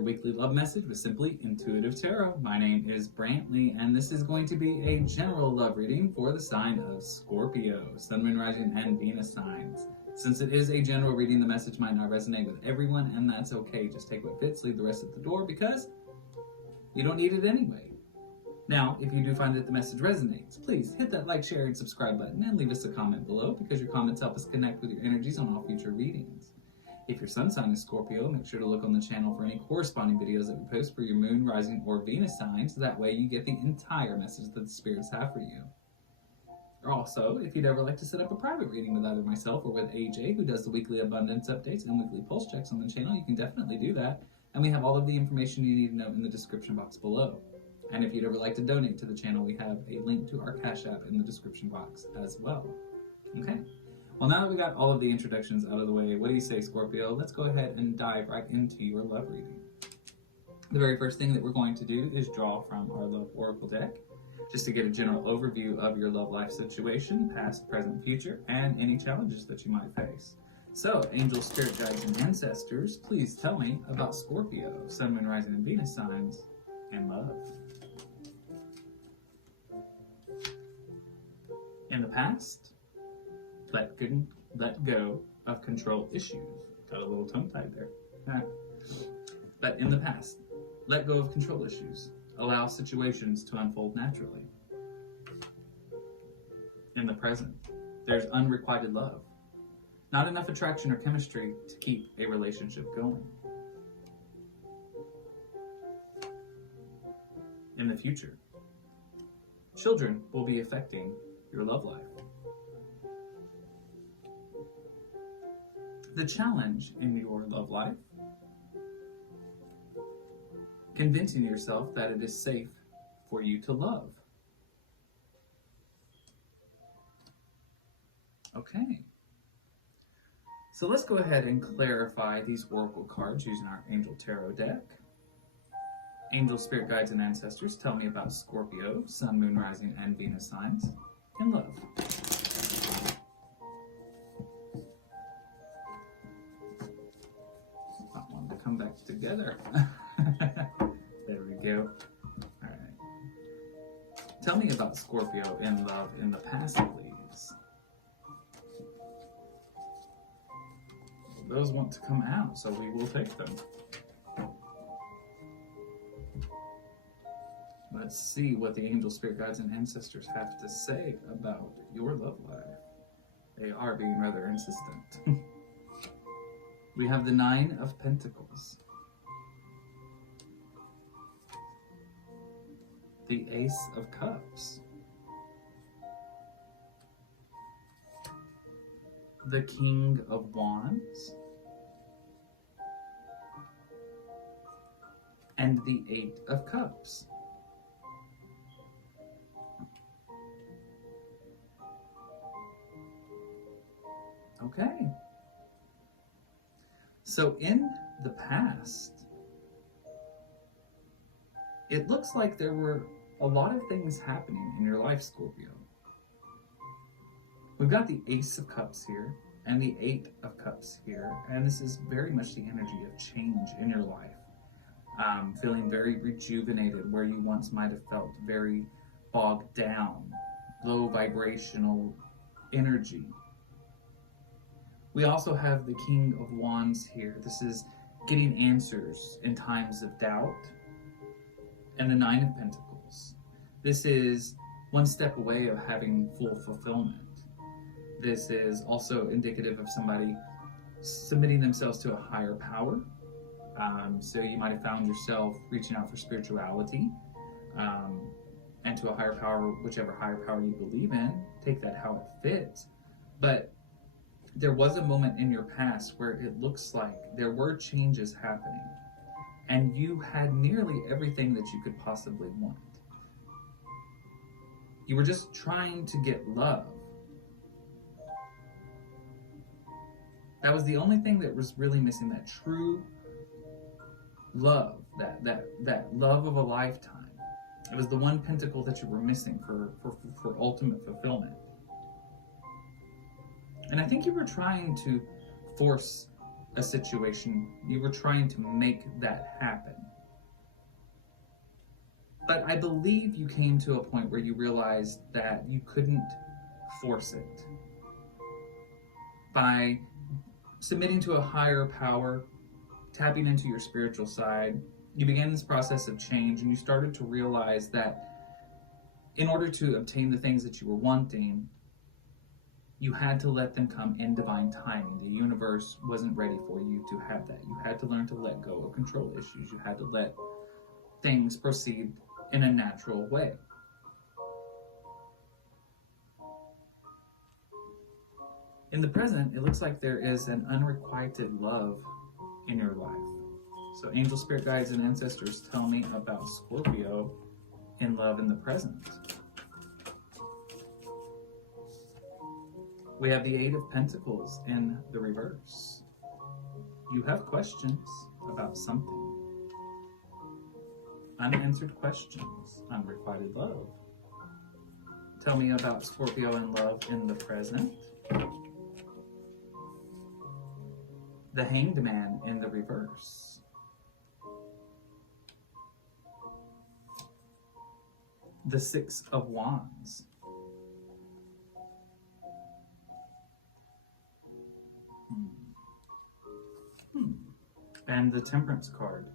your weekly love message with Simply Intuitive Tarot. My name is Brantley, and this is going to be a general love reading for the sign of Scorpio, Sun, Moon, Rising, and Venus signs. Since it is a general reading, the message might not resonate with everyone, and that's okay. Just take what fits, leave the rest at the door, because you don't need it anyway. Now, if you do find that the message resonates, please hit that like, share, and subscribe button, and leave us a comment below, because your comments help us connect with your energies on all future readings. If your sun sign is Scorpio, make sure to look on the channel for any corresponding videos that we post for your moon, rising, or Venus signs. That way you get the entire message that the spirits have for you. Also, if you'd ever like to set up a private reading with either myself or with AJ, who does the weekly abundance updates and weekly pulse checks on the channel, you can definitely do that. And we have all of the information you need to know in the description box below. And if you'd ever like to donate to the channel, we have a link to our Cash App in the description box as well. Okay. Well, now that we got all of the introductions out of the way, what do you say, Scorpio? Let's go ahead and dive right into your love reading. The very first thing that we're going to do is draw from our Love Oracle deck, just to get a general overview of your love life situation, past, present, future, and any challenges that you might face. So, angels, spirit guides, and ancestors, please tell me about Scorpio, Sun, Moon, Rising, and Venus signs, and love. In the past, let go of control issues. Got a little tongue-tied there. But in the past, let go of control issues. Allow situations to unfold naturally. In the present, there's unrequited love. Not enough attraction or chemistry to keep a relationship going. In the future, children will be affecting your love life. The challenge in your love life: convincing yourself that it is safe for you to love. Okay. So let's go ahead and clarify these oracle cards using our Angel Tarot deck. Angel, spirit guides, and ancestors, tell me about Scorpio, Sun, Moon, Rising, and Venus signs in love. Come back together. There we go. All right. Tell me about Scorpio in love in the past, please. Those want to come out, so we will take them. Let's see what the angel, spirit guides, and ancestors have to say about your love life. They are being rather insistent. We have the Nine of Pentacles, the Ace of Cups, the King of Wands, and the Eight of Cups. Okay. So in the past, it looks like there were a lot of things happening in your life, Scorpio. We've got the Ace of Cups here and the Eight of Cups here, and this is very much the energy of change in your life. Feeling very rejuvenated where you once might have felt very bogged down, low vibrational energy. We also have the King of Wands here. This is getting answers in times of doubt. And the Nine of Pentacles. This is one step away of having full fulfillment. This is also indicative of somebody submitting themselves to a higher power. So you might have found yourself reaching out for spirituality and to a higher power, whichever higher power you believe in. Take that how it fits. But there was a moment in your past where it looks like there were changes happening and you had nearly everything that you could possibly want. You were just trying to get love. That was the only thing that was really missing, that true love, that love of a lifetime. It was the one pentacle that you were missing for ultimate fulfillment. And I think you were trying to force a situation. You were trying to make that happen. But I believe you came to a point where you realized that you couldn't force it. By submitting to a higher power, tapping into your spiritual side, you began this process of change, and you started to realize that in order to obtain the things that you were wanting, you had to let them come in divine timing. The universe wasn't ready for you to have that. You had to learn to let go of control issues. You had to let things proceed in a natural way. In the present, it looks like there is an unrequited love in your life. So angel, spirit guides, and ancestors tell me about Scorpio in love in the present. We have the Eight of Pentacles in the reverse. You have questions about something. Unanswered questions, unrequited love. Tell me about Scorpio in love in the present. The Hanged Man in the reverse. The Six of Wands. And the Temperance card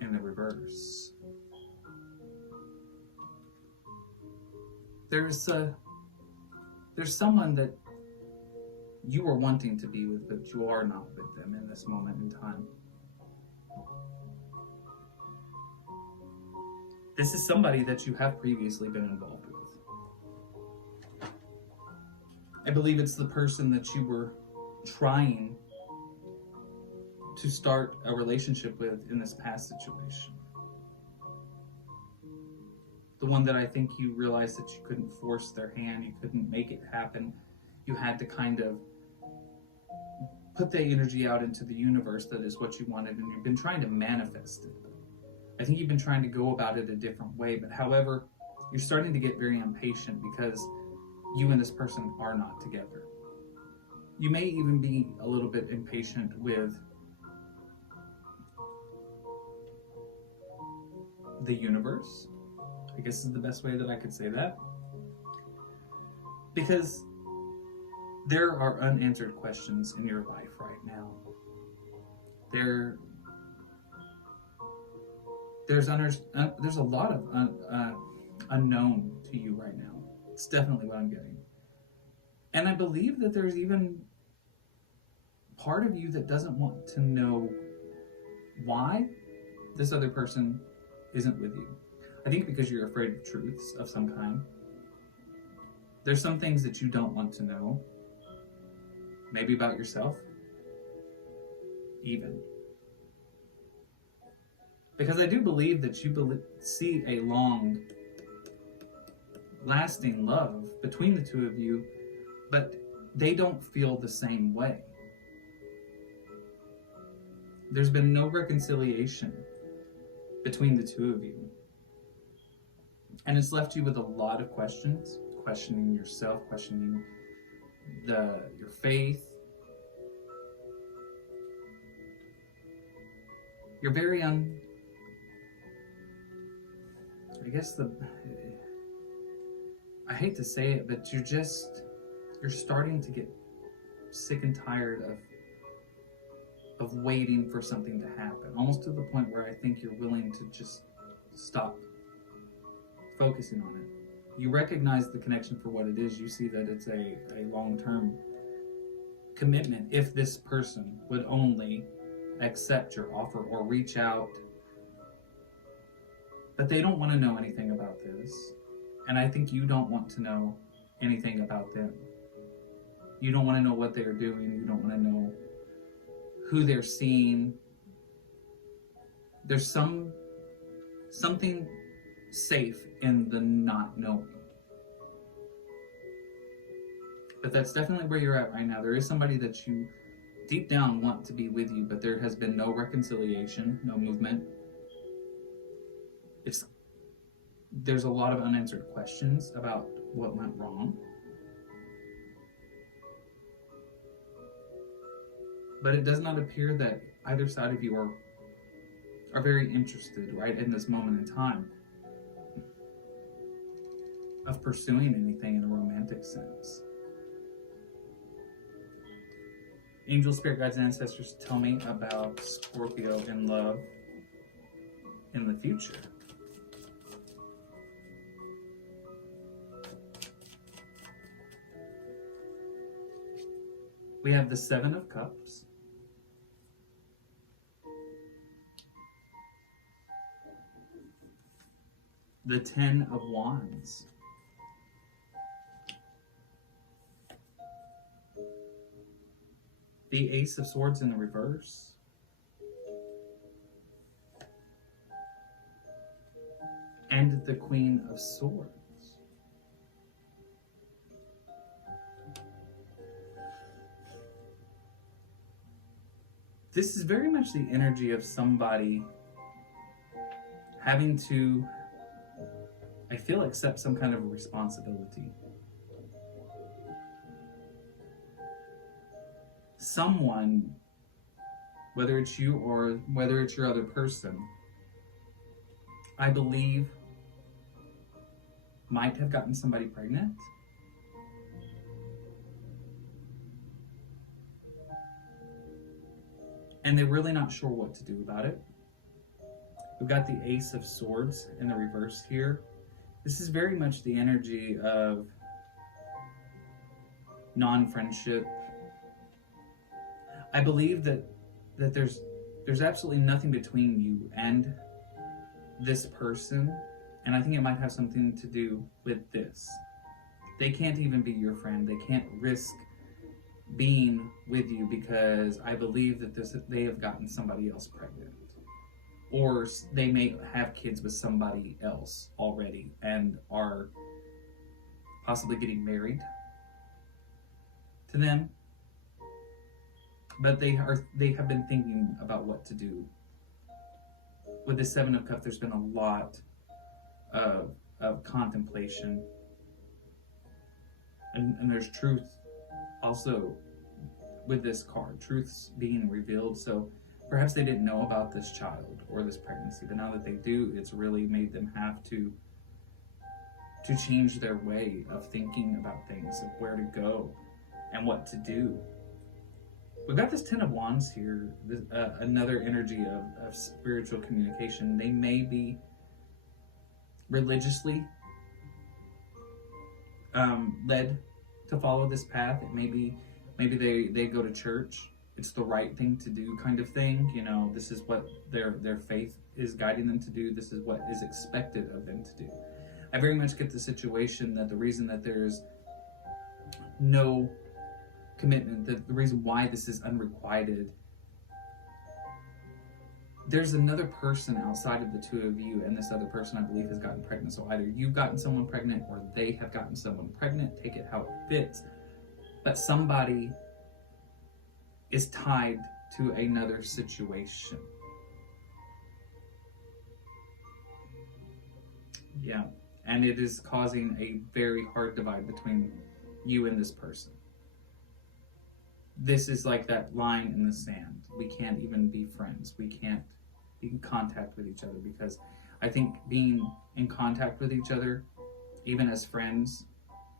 in the reverse. There's someone that you are wanting to be with, but you are not with them in this moment in time. This is somebody that you have previously been involved with. I believe it's the person that you were trying to start a relationship with in this past situation. The one that I think you realized that you couldn't force their hand, you couldn't make it happen. You had to kind of put the energy out into the universe that is what you wanted, and you've been trying to manifest it. I think you've been trying to go about it a different way, but however, you're starting to get very impatient because you and this person are not together. You may even be a little bit impatient with the universe, I guess is the best way that I could say that. Because there are unanswered questions in your life right now. There's a lot of unknown to you right now. It's definitely what I'm getting. And I believe that there's even part of you that doesn't want to know why this other person isn't with you. I think because you're afraid of truths of some kind. There's some things that you don't want to know. Maybe about yourself. Even. Because I do believe that you see a long, lasting love between the two of you, but they don't feel the same way. There's been no reconciliation between the two of you. And it's left you with a lot of questions, questioning yourself, questioning your faith. You're very I hate to say it, but you're starting to get sick and tired of waiting for something to happen, almost to the point where I think you're willing to just stop focusing on it. You recognize the connection for what it is. You see that it's a long-term commitment if this person would only accept your offer or reach out. But they don't want to know anything about this. And I think you don't want to know anything about them. You don't want to know what they're doing. You don't want to know who they're seeing. There's something safe in the not knowing. But that's definitely where you're at right now. There is somebody that you deep down want to be with you, but there has been no reconciliation, no movement. There's a lot of unanswered questions about what went wrong. But it does not appear that either side of you are very interested, right, in this moment in time of pursuing anything in a romantic sense. Angel, spirit guides, and ancestors tell me about Scorpio in love in the future. We have the Seven of Cups, the Ten of Wands, the Ace of Swords in the reverse, and the Queen of Swords. This is very much the energy of somebody having to, I feel, accept some kind of responsibility. Someone, whether it's you or whether it's your other person, I believe might have gotten somebody pregnant. And they're really not sure what to do about it. We've got the Ace of Swords in the reverse here. This is very much the energy of non-friendship. I believe that there's absolutely nothing between you and this person, and I think it might have something to do with this. They can't even be your friend. They can't risk being with you because I believe that they have gotten somebody else pregnant, or they may have kids with somebody else already and are possibly getting married to them. But they have been thinking about what to do. With the Seven of Cups, there's been a lot of contemplation, and there's truth also with this card. Truth's being revealed. So perhaps they didn't know about this child or this pregnancy, but now that they do, it's really made them have to change their way of thinking about things, of where to go and what to do. We've got this Ten of Wands here, another energy of spiritual communication. They may be religiously led to follow this path. It may be, maybe they go to church. It's the right thing to do, kind of thing. You know, this is what their faith is guiding them to do. This is what is expected of them to do. I very much get the situation that the reason that there's no commitment, that the reason why this is unrequited, there's another person outside of the two of you, and this other person, I believe, has gotten pregnant. So either you've gotten someone pregnant or they have gotten someone pregnant. Take it how it fits. But somebody is tied to another situation. Yeah, and it is causing a very hard divide between you and this person. This is like that line in the sand. We can't even be friends. We can't be in contact with each other, because I think being in contact with each other, even as friends,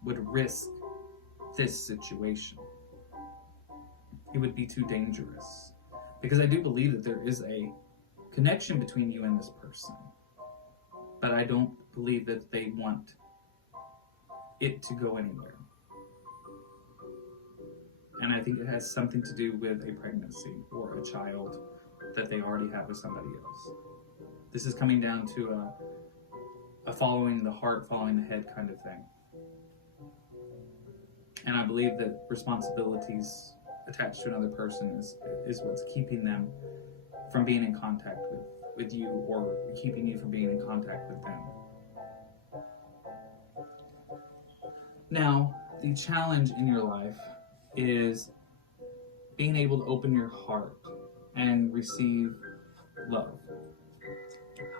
would risk this situation. It would be too dangerous, because I do believe that there is a connection between you and this person, but I don't believe that they want it to go anywhere. And I think it has something to do with a pregnancy or a child that they already have with somebody else. This is coming down to a following the heart, following the head kind of thing. And I believe that responsibilities attached to another person is what's keeping them from being in contact with you, or keeping you from being in contact with them. Now, the challenge in your life is being able to open your heart and receive love.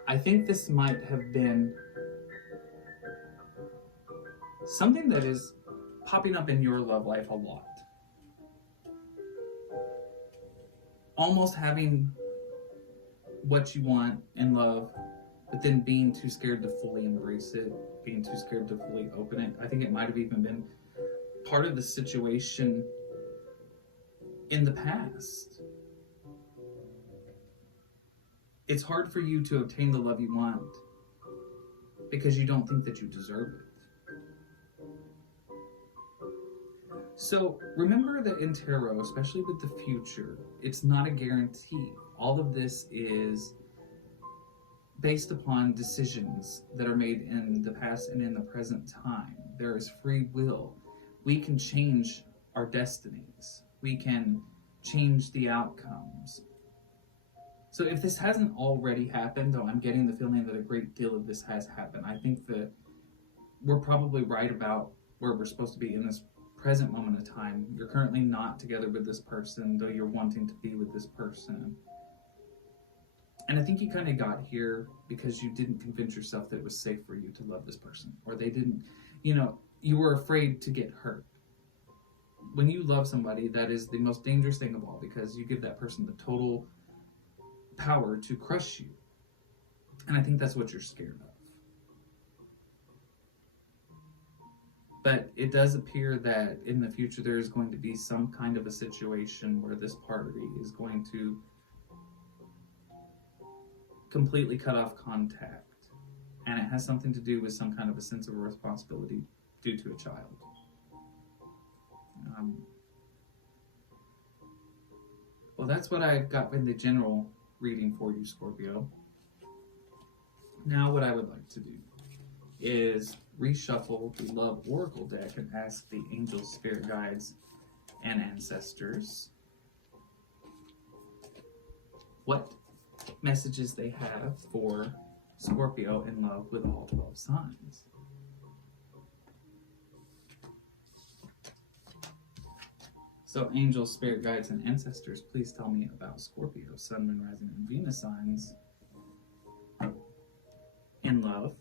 I think this might have been something that is popping up in your love life a lot. almost having what you want in love, but then being too scared to fully embrace it, being too scared to fully open it. I think it might have even been part of the situation in the past. It's hard for you to obtain the love you want because you don't think that you deserve it. So remember that in tarot, especially with the future, it's not a guarantee. All of this is based upon decisions that are made in the past and in the present time. There is free will. We can change our destinies. We can change the outcomes. So if this hasn't already happened, though I'm getting the feeling that a great deal of this has happened, I think that we're probably right about where we're supposed to be in this present moment of time. You're currently not together with this person, though you're wanting to be with this person. And I think you kind of got here because you didn't convince yourself that it was safe for you to love this person, or they didn't, you were afraid to get hurt. When you love somebody, that is the most dangerous thing of all, because you give that person the total power to crush you. And I think that's what you're scared of. But it does appear that in the future there is going to be some kind of a situation where this party is going to completely cut off contact. And it has something to do with some kind of a sense of responsibility due to a child. Well, that's what I've got in the general reading for you, Scorpio. Now what I would like to do is reshuffle the Love Oracle deck and ask the angels, spirit guides, and ancestors what messages they have for Scorpio in love with all 12 signs. So angels, spirit guides, and ancestors, please tell me about Scorpio, Sun, Moon, Rising, and Venus signs in love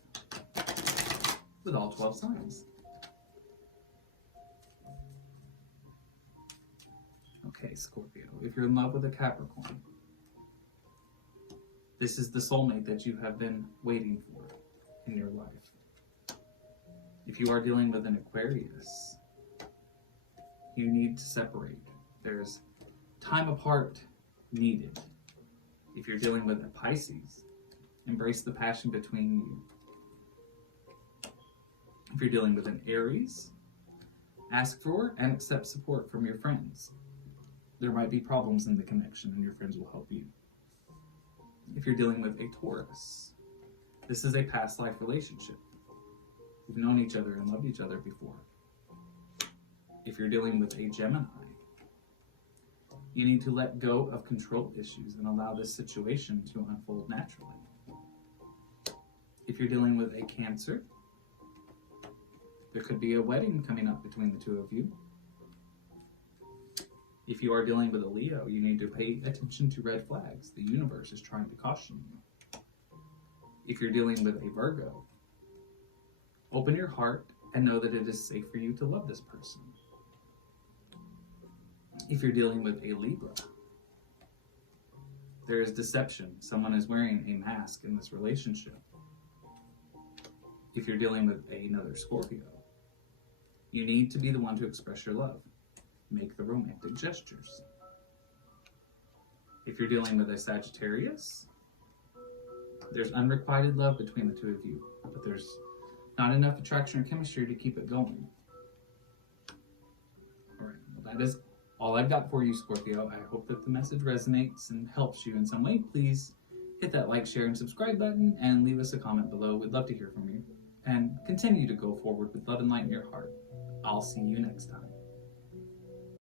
with all 12 signs. Okay, Scorpio, if you're in love with a Capricorn, this is the soulmate that you have been waiting for in your life. If you are dealing with an Aquarius, you need to separate. There's time apart needed. If you're dealing with a Pisces, embrace the passion between you. If you're dealing with an Aries, ask for and accept support from your friends. There might be problems in the connection and your friends will help you. If you're dealing with a Taurus, this is a past life relationship. You've known each other and loved each other before. If you're dealing with a Gemini, you need to let go of control issues and allow this situation to unfold naturally. If you're dealing with a Cancer, there could be a wedding coming up between the two of you. If you are dealing with a Leo, you need to pay attention to red flags. The universe is trying to caution you. If you're dealing with a Virgo, open your heart and know that it is safe for you to love this person. If you're dealing with a Libra, there is deception. Someone is wearing a mask in this relationship. If you're dealing with another Scorpio, you need to be the one to express your love. Make the romantic gestures. If you're dealing with a Sagittarius, there's unrequited love between the two of you, but there's not enough attraction or chemistry to keep it going. All right, well, that is all I've got for you, Scorpio. I hope that the message resonates and helps you in some way. Please hit that like, share, and subscribe button and leave us a comment below. We'd love to hear from you. And continue to go forward with love and light in your heart. I'll see you next time.